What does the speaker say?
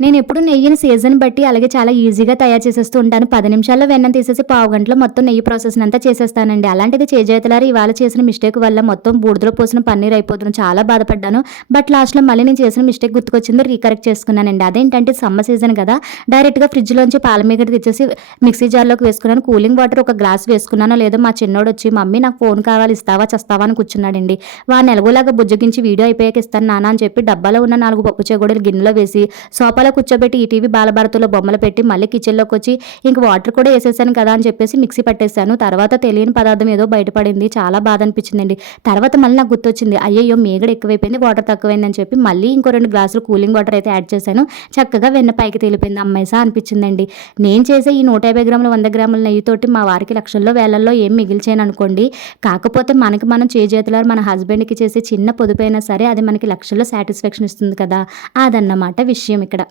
నేనెప్పుడు నెయ్యిని సీజన్ బట్టి అలాగే చాలా ఈజీగా తయారు చేసేస్తూ ఉంటాను. 10 నిమిషాల్లో వెన్నని తీసేసి పావు గంటలో మొత్తం నెయ్యి ప్రాసెస్‌నంతా చేసేస్తానండి. అలాంటిది చేజేతులారా ఇవాళ చేసిన మిస్టేక్ వల్ల మొత్తం బూడిదలో పోసిన పన్నీర్ అయిపోతుంది. చాలా బాధపడ్డాను. బట్ లాస్ట్‌లో మళ్ళీ నేను చేసిన మిస్టేక్ గుర్తుకొచ్చింది. రీకరెక్ట్ చేసుకున్నానండి. అదేంటంటే సమ్మర్ సీజన్ గదా! డైరెక్ట్‌గా ఫ్రిడ్జ్‌లోంచి పాల మీగడ తెచ్చేసి మిక్సీ జార్‌లోకి వేసుకున్నాను. కూలింగ్ వాటర్ ఒక గ్లాస్ వేసుకున్నానో లేదో మా చిన్నోడొచ్చి "మమ్మీ నాకు ఫోను కావాలి ఇస్తావా? చస్తావా?" అని కూర్చున్నాడండి. వాడిని ఎలాగోలాగా బుజ్జగించి వీడియో అయిపోయాక ఇస్తాను నాన్న అని చెప్పి డబ్బాలో ఉన్న 4 పప్పు చెకోడీలు గిన్నెలో వేసి సోఫాలో కూర్చోబెట్టి ఈటీవీ బాలభారతిలో బొమ్మలు పెట్టి మళ్ళీ కిచెన్‌లోకొచ్చి ఇంక వాటర్ కూడా ఏసేసాను కదా అని చెప్పేసి మిక్సీ పట్టేసాను. తర్వాత తెలియని పదార్థం ఏదో బయటపడింది. చాలా బాధ అనిపించిందండి. తర్వాత మళ్ళీ నాకు గుర్తొచ్చింది. అయ్యయ్యో! మీగడ ఎక్కువైపోయింది. వాటర్ తక్కువైందని చెప్పి మళ్ళీ ఇంకో 2 గ్లాసులు కూలింగ్ వాటర్ అయితే యాడ్ చేశాను. చక్కగా వెన్న పైకి తేలిపోయింది. అమ్మేసా అనిపించిందండి. నేను చేసే ఈ 150 గ్రాములు, 100 గ్రాముల నెయ్యితోటి మా వారికి లక్షల్లో, వేలల్లో ఏం మిగిల్చాననుకోండి. కాకపోతే మనకి మనం చేజేతులారా మన హస్బెండ్‌కి చేసే చిన్న పొదుపైనా సరే అది మనకి లక్షల్లో సాటిస్ఫాక్షన్ ఇస్తుంది కదా! అదన్నమాట విషయం ఇక్కడ.